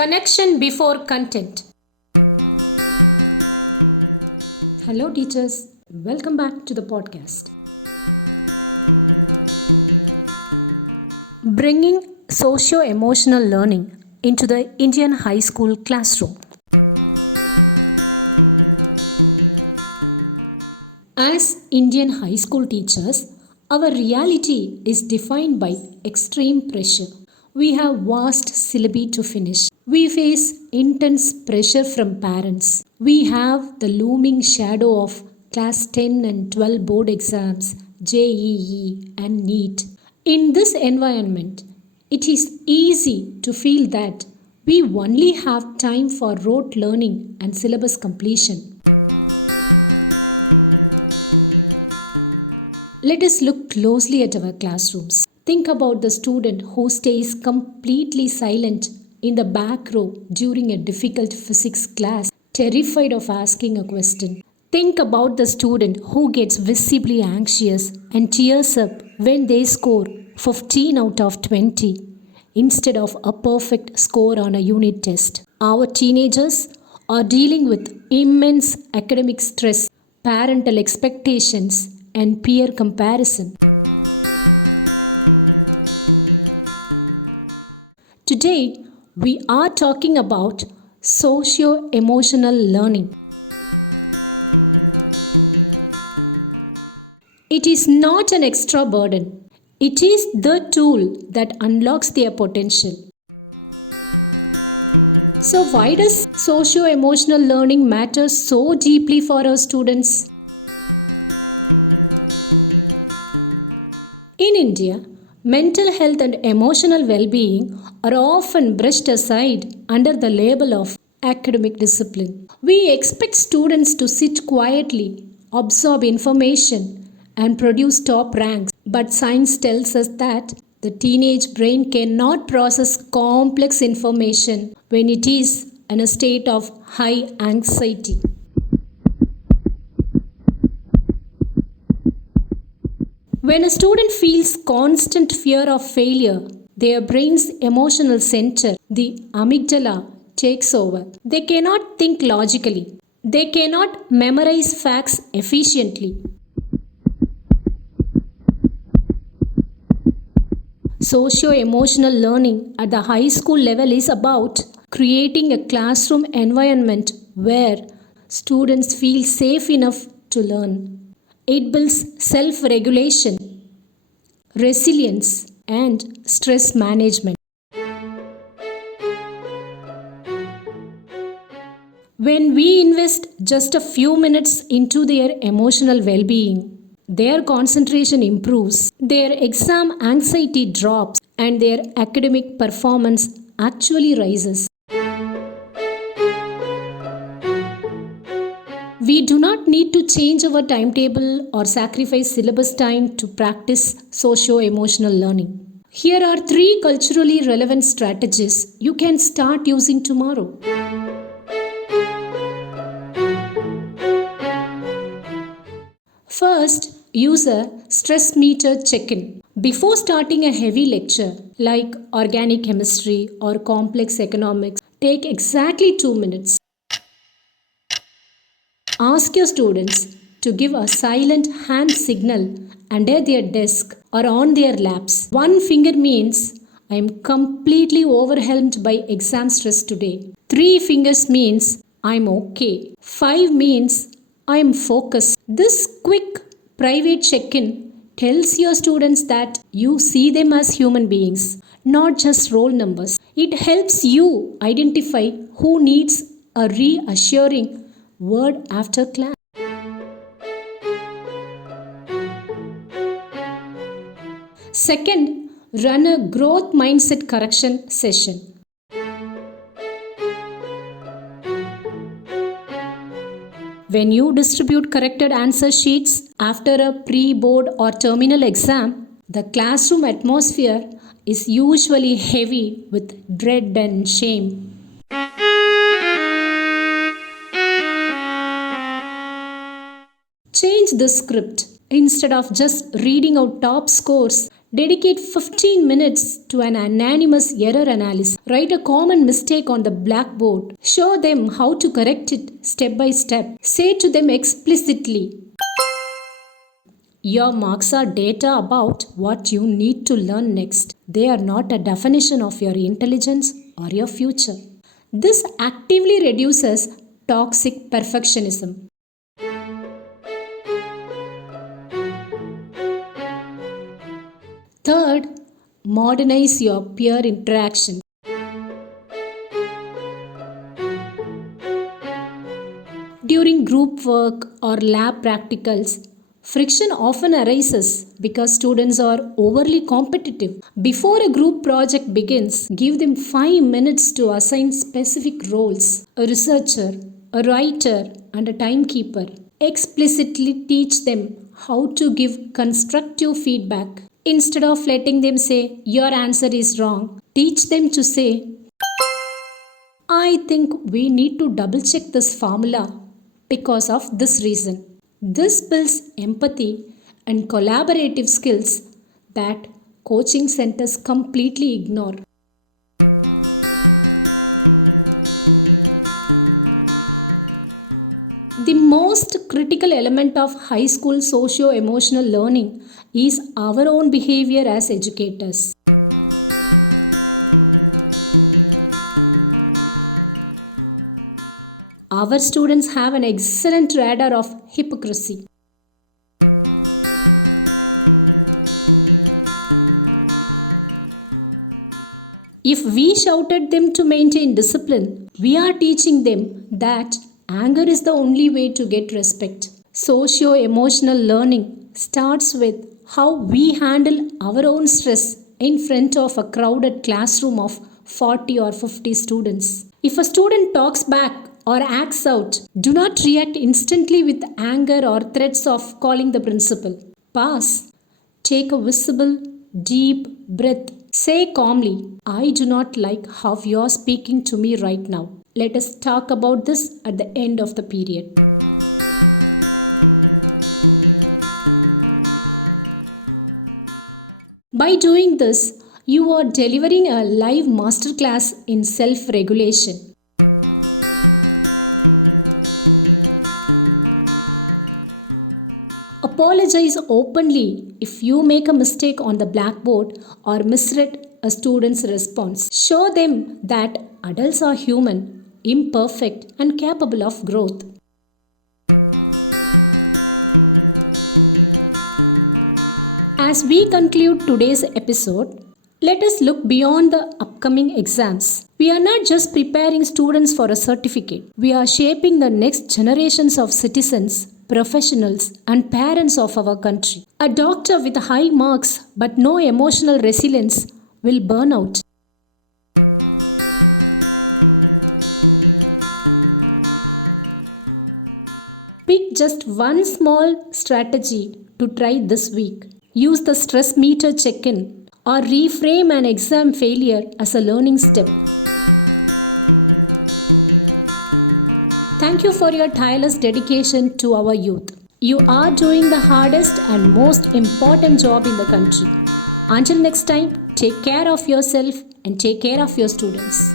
Connection before content. Hello, teachers. Welcome back to the podcast. Bringing socio emotional learning into the Indian high school classroom. As Indian high school teachers, our reality is defined by extreme pressure. We have vast syllabi to finish. We face intense pressure from parents. We have the looming shadow of class 10 and 12 board exams, JEE and NEET. In this environment, it is easy to feel that we only have time for rote learning and syllabus completion. Let us look closely at our classrooms. Think about the student who stays completely silent in the back row during a difficult physics class, terrified of asking a question. Think about the student who gets visibly anxious and tears up when they score 15 out of 20 instead of a perfect score on a unit test. Our teenagers are dealing with immense academic stress, parental expectations, and peer comparison. Today, we are talking about socio-emotional learning. It is not an extra burden. It is the tool that unlocks their potential. So why does socio-emotional learning matter so deeply for our students? In India, mental health and emotional well-being are often brushed aside under the label of academic discipline. We expect students to sit quietly, absorb information, and produce top ranks. But science tells us that the teenage brain cannot process complex information when it is in a state of high anxiety. When a student feels constant fear of failure, their brain's emotional center, the amygdala, takes over. They cannot think logically. They cannot memorize facts efficiently. Socio-emotional learning at the high school level is about creating a classroom environment where students feel safe enough to learn. It builds self-regulation, resilience, and stress management. When we invest just a few minutes into their emotional well-being, their concentration improves, their exam anxiety drops, and their academic performance actually rises. We do not need to change our timetable or sacrifice syllabus time to practice socio-emotional learning. Here are 3 culturally relevant strategies you can start using tomorrow. First, use a stress meter check-in. Before starting a heavy lecture like organic chemistry or complex economics, take exactly 2 minutes. Ask your students to give a silent hand signal under their desk or on their laps. 1 finger means I am completely overwhelmed by exam stress today. 3 fingers means I am okay. 5 means I am focused. This quick private check-in tells your students that you see them as human beings, not just roll numbers. It helps you identify who needs a reassuring word after class. Second, run a growth mindset correction session. When you distribute corrected answer sheets after a pre-board or terminal exam, the classroom atmosphere is usually heavy with dread and shame. Change the script. Instead of just reading out top scores, Dedicate 15 minutes to an anonymous error analysis. Write a common mistake on the blackboard. Show them how to correct it step by step. Say to them explicitly, your marks are data about what you need to learn next. They are not a definition of your intelligence or your future. This actively reduces toxic perfectionism. Third, modernize your peer interaction. During group work or lab practicals, friction often arises because students are overly competitive. Before a group project begins, give them 5 minutes to assign specific roles: a researcher, a writer, and a timekeeper. Explicitly teach them how to give constructive feedback. Instead of letting them say, your answer is wrong, teach them to say, I think we need to double check this formula because of this reason. This builds empathy and collaborative skills that coaching centers completely ignore. The most critical element of high school socio-emotional learning is our own behavior as educators. Our students have an excellent radar of hypocrisy. If we shout at them to maintain discipline, we are teaching them that anger is the only way to get respect. Socio-emotional learning starts with how we handle our own stress in front of a crowded classroom of 40 or 50 students. If a student talks back or acts out, do not react instantly with anger or threats of calling the principal. Pause. Take a visible, deep breath. Say calmly, I do not like how you are speaking to me right now. Let us talk about this at the end of the period. By doing this, you are delivering a live masterclass in self-regulation. Apologize openly if you make a mistake on the blackboard or misread a student's response. Show them that adults are human, imperfect, and capable of growth. As we conclude today's episode, let us look beyond the upcoming exams. We are not just preparing students for a certificate. We are shaping the next generations of citizens, professionals, and parents of our country. A doctor with high marks but no emotional resilience will burn out. Pick just one small strategy to try this week. Use the stress meter check-in or reframe an exam failure as a learning step. Thank you for your tireless dedication to our youth. You are doing the hardest and most important job in the country. Until next time, take care of yourself and take care of your students.